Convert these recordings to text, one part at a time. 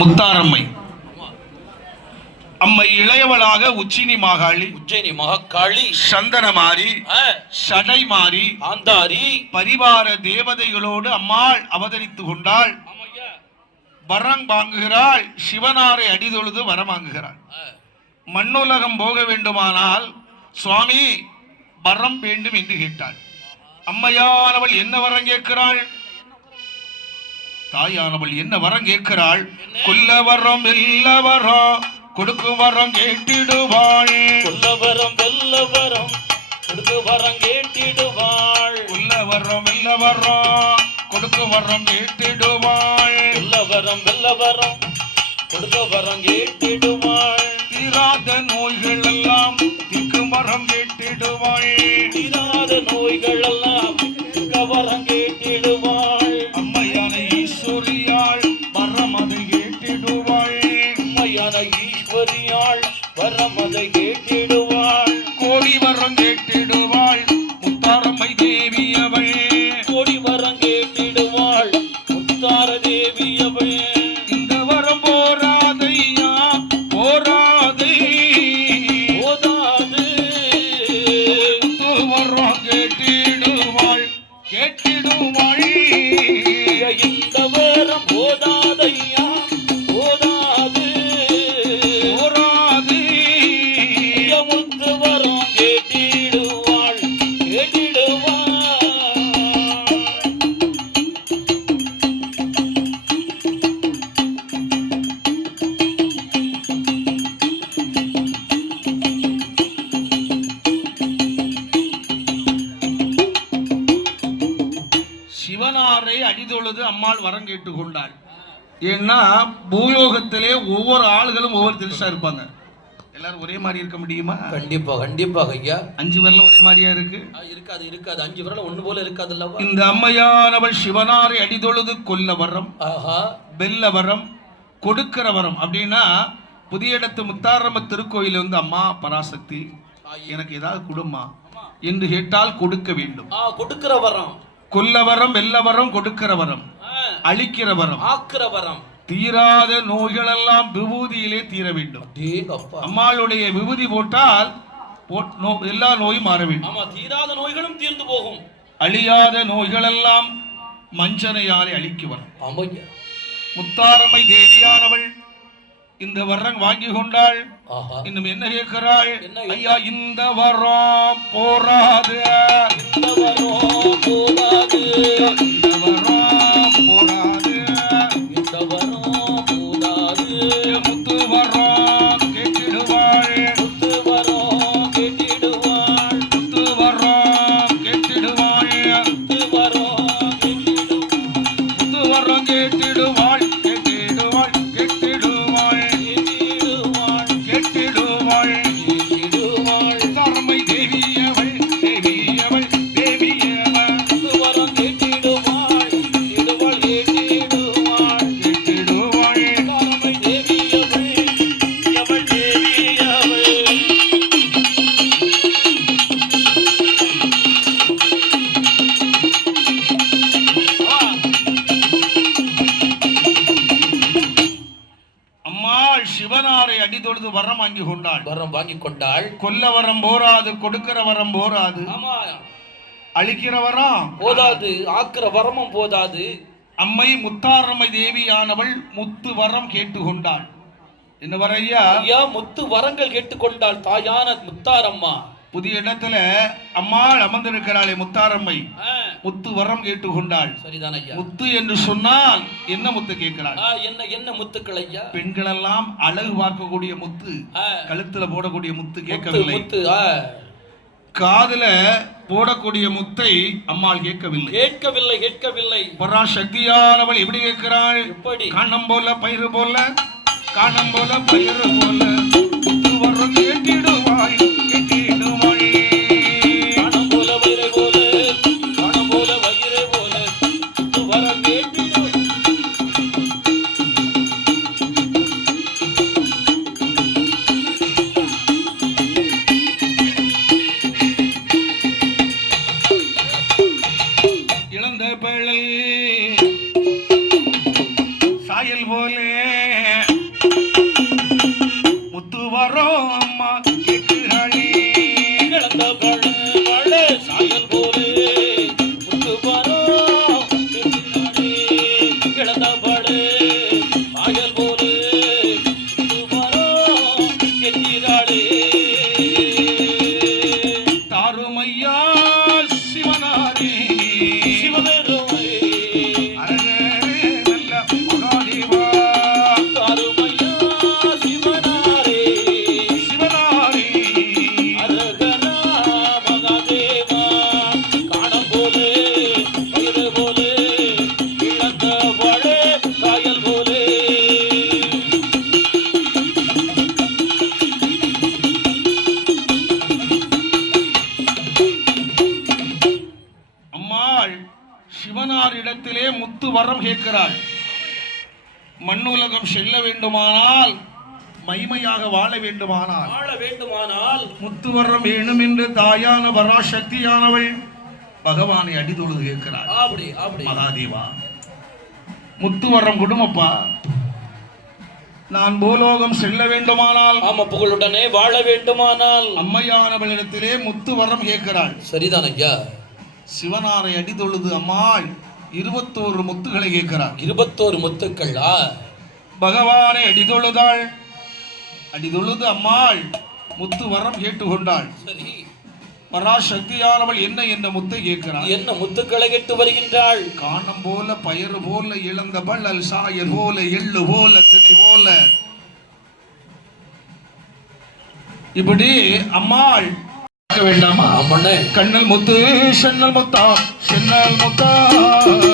முத்தாரம்மை. அம்மை இளையவளாக உச்சினி மாகாளி. உஜ்ஜயினி மகாகாளி. சந்தனமாரி. சடைமாரி. ஆந்தாரி. பரிவார தேவதைகளோடு அம்மாள் அவதரித்து கொண்டாள். வரம் வாங்குகிறாள். சிவனாரை அடிதொழுது வரம் வாங்குகிறாள் மண்ணுலகம் போக வேண்டுமானால் சுவாமி வரம் வேண்டும் என்று கேட்டாள். அம்மையானவள் என்ன வரம் கேட்கிறாள்? தாயானவள் என்ன வரம் கேட்கிறாள்? கொல்ல வரம் வெல்ல வரம் கொடுக்கும் வரம் கேட்டிடுவாள். கொல்லவரம் வெல்லவரம் கொடுத்து வரம் கேட்டிடுவாள். கொல்ல வரம் வெல்ல வரம் கொடுக்கும் வரம் கேட்டிடுவாள். கொல்லவரம் வெல்லவரம் கொடுத்த வரம் கேட்டிடுவாள். தீராத நோய்கள் எல்லாம் தீர்க்கும் வரம் கேட்டிடுவாள். அம்மாள் வரம் கேட்டு கொண்டாள் ஏன்னா பூலோகத்திலே ஒவ்வொரு ஆளுகளும் ஒவ்வொரு திருஷா இருப்பாங்க. எல்லாரும் ஒரே மாதிரி இருக்க முடியுமா? கண்டிப்பா கண்டிப்பாக ஐயா. அஞ்சு பேர்ல ஒரே மாதிரியா இருக்கு? இருக்காது இருக்காது. அஞ்சு விரல ஒண்ணு போல இருக்காது இந்த அம்மையானவள் சிவனாரை அடிதொழுது கொல்ல வரம் ஆஹா. வெல்ல வரம் கொடுக்கிற வரம். அப்படின்னா புதிய இடத்து முத்தாரம்ம திருக்கோயில் வந்து அம்மா பராசக்தி எனக்கு ஏதாவது கொடுமா என்று கேட்டால் கொடுக்க வேண்டும். கொடுக்கிற வரம். கொல்ல வரம் வெல்ல வரம் கொடுக்கிற வரம். அழிக்கிற வரம் ஆக்குற வரம் தீராத நோய்களெல்லாம் விபூதியிலே தீர வேண்டும். அம்மாளுடைய விபூதி போட்டால் எல்லா நோயும் மாற வேண்டும். ஆமா தீராத நோய்களும் தீர்ந்து போகும். அழியாத நோய்களெல்லாம் மஞ்சனையாலே அழிக்கு வரும் முத்தாரம்மை தேவியானவள் இந்த வரம் வாங்கி கொண்டாள். இன்னும் என்ன கேட்கிறாள்? ஐயா இந்த வரம் போராது. வரம் வாங்கி கொண்டாள் கொல்ல வரம் போராது கொடுக்கிற வரம் போராது ஆமா. அழிக்கிற வரம் போதாது ஆக்குற வரமும் போதாது. அம்மை முத்தாரம்மை தேவியானவள் முத்து வரம் கேட்டு கொண்டாள் என்ன வர ஐயா ஐயா முத்து வரங்கள் கேட்டுக்கொண்டாள் தாயான முத்தாரம்மா. புதிய இடத்துல அம்மாள் அமர்ந்திருக்கிறாளே முத்தாரம்மை. முத்து வரம் கேட்டு கொண்டாள் சரிதான் ஐயா. முத்து என்று சொன்னால் என்ன முத்து கேட்கிறாள்? என்ன என்ன முத்துக்கள் ஐயா? பெண்களெல்லாம் அழகு பார்க்கக்கூடிய முத்து கழுத்துல போடக்கூடிய முத்து கேட்கவில்லை. முத்து காதுல போடக்கூடிய முத்தை அம்மாள் கேட்கவில்லை. கேட்கவில்லை கேட்கவில்லை. பராசக்தியானவள் எப்படி கேட்கிறாள். எப்படி காணம் போல பயிறு போல காணம் போல பயிறு போல. கேட்கிறாள். மண்ணுலகம் செல்ல வேண்டுமானால் மைமையாக வாழ வேண்டுமானால் வாழ வேண்டுமானால் முத்து வரம் வேணும் என்று தாயான பராசக்தியானவள் பகவானை அடிதொழுது கேட்கிறாள். அப்படி அப்படி மகாதேவா முத்து வரம் குடும்பப்பா நான் பூலோகம் செல்ல வேண்டுமானால் ஆமா புகழுடனே வாழ வேண்டுமானால். அம்மையானவளிடத்திலே முத்து வரம் கேட்கிறாள். சரிதான் ஐயா சிவனாரை அடிதொழுது அம்மாள் இருபத்தோரு முத்துகளை கேட்கிறாள் இருபத்தோரு முத்துக்களா? பகவானை அடிதொழுதாள். அடிதொழுது அம்மாள். முத்து வரம் கேட்டுக்கொண்டாள். சரி. பராசக்தியானவள் என்ன என்ற முத்தை கேட்கிறாள்? என்ன முத்துக்களை கெட்டு வருகின்றாள்? காணம் போல பயறு போல இழந்த பள்ளல் சாயர் போல எள்ளு போல திணை போல. இப்படி அம்மாள் வேண்டாமா? ஆமாண்ணே. கண்ணல் முத்து சென்னல் முத்தா சென்னல் முத்தா. முத்து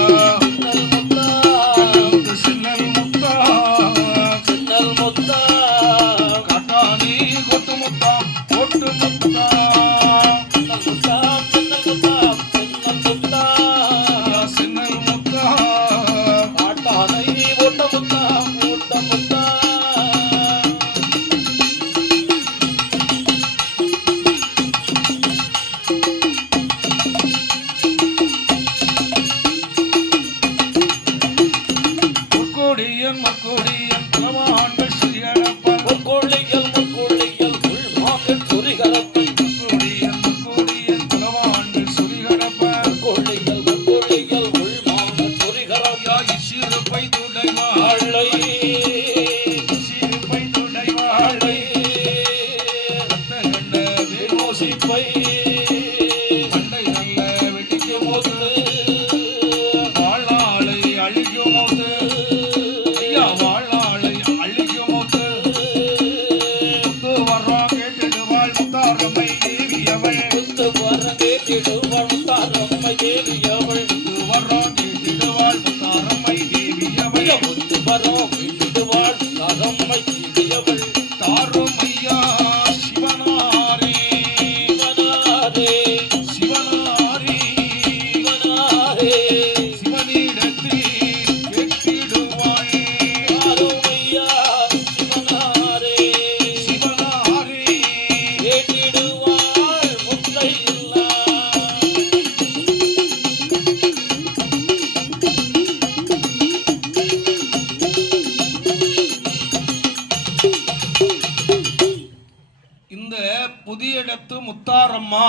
புதிய இடத்து முத்தாரம்மா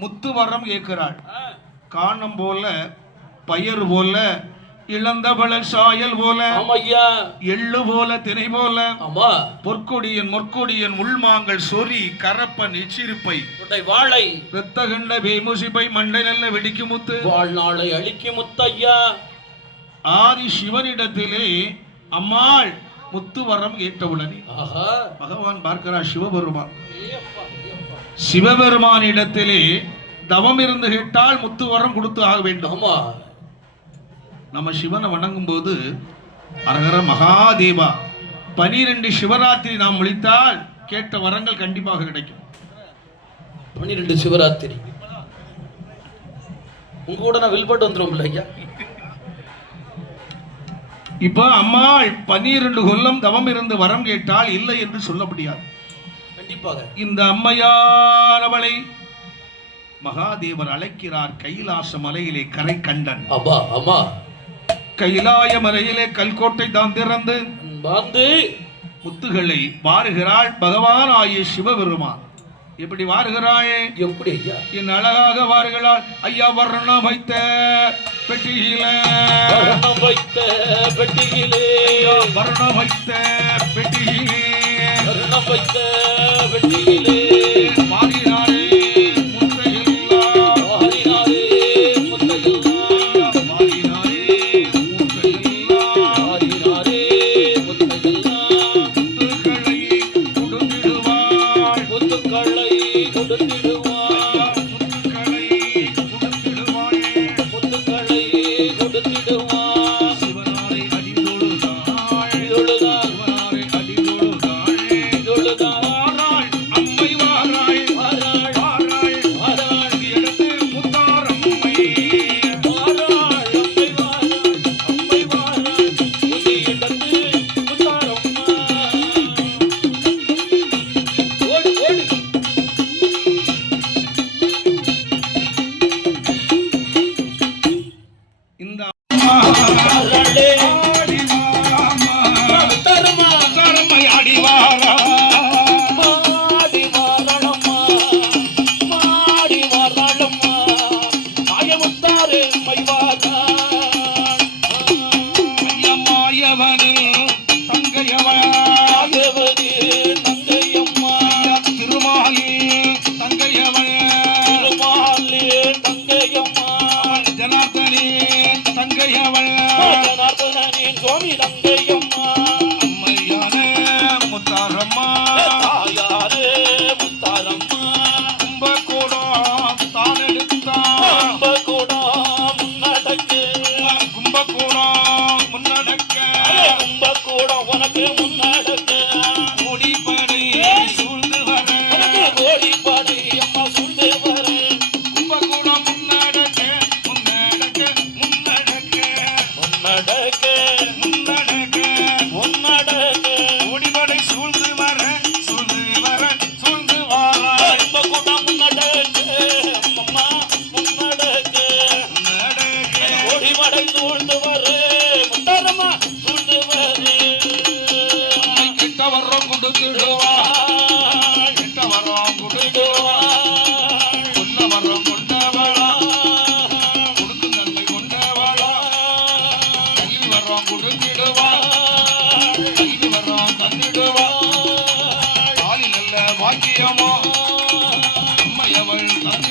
முத்துவரம் கேட்கிறாள். காணம் போல பயிர் போல இளந்தபல சாயல் போல எள்ளு போல திணை போல பொற்கொடியன் முற்கொடியன் உள்மாங்கள் சொறி கரப்பன் எச்சிருப்பை உடை வாழை. வெத்தகண்ட வேமுசிப்பை மண்டை நல்ல வெடிக்கு முத்து. வாழ்நாளை அழிக்கும் முத்தையா ஆதி சிவனிடத்திலே அம்மாள் முத்துவரம் ஏற்றவுடனே ஆஹா. பகவான் பார்க்கிறார் சிவபெருமான். ஏப்பா. சிவபெருமானிடத்திலே தவம் இருந்து கேட்டால் முத்துவரம் கொடுத்து ஆக வேண்டும். நம்ம சிவனை வணங்கும் போது அரகர மகாதேவா பனிரெண்டு சிவராத்திரி நாம் முடித்தால் கேட்ட வரங்கள் கண்டிப்பாக கிடைக்கும். பன்னிரெண்டு சிவராத்திரி. உங்க கூட நான் வில்பட்டு வந்துரும் ஐயா இப்போ அம்மா பன்னிரண்டு கொல்லம் தவம் இருந்து வரம் கேட்டால் இல்லை என்று சொல்ல முடியாது. இந்த அம்மையார் அவளை மகாதேவர் அழைக்கிறார் கைலாச மலையிலே கரை கண்டன் அப்பா அம்மா. கைலாய மலையிலே கல்கோட்டை தான் திறந்து வந்து. முத்துகளை வாருகிறாள் பகவான் ஆகிய சிவபெருமான். எப்படி வாருகிறாயே? எப்படி என் அழகாக வாருகிறாள். ஐயா வர்ணம் வைத்த பெட்டியிலே. வர்ணம் வைத்த பெட்டியிலே. வர்ணம் வைத்த பெட்டியிலே. வர்ணம் வைத்த பெட்டியிலே. மாறினாரே முத்தையுள்ளா மாறினாரே முத்தையுள்ளா மாறினாரே முத்தையுள்ளா மாறினாரே முத்தையுள்ளா முத்துக்களை கொடுத்திடுவார். முத்துக்களை கொடுத்திடுவார். தங்கயவனில் தங்கயவன் பாக்கியமா? அம்மையவள் தந்தை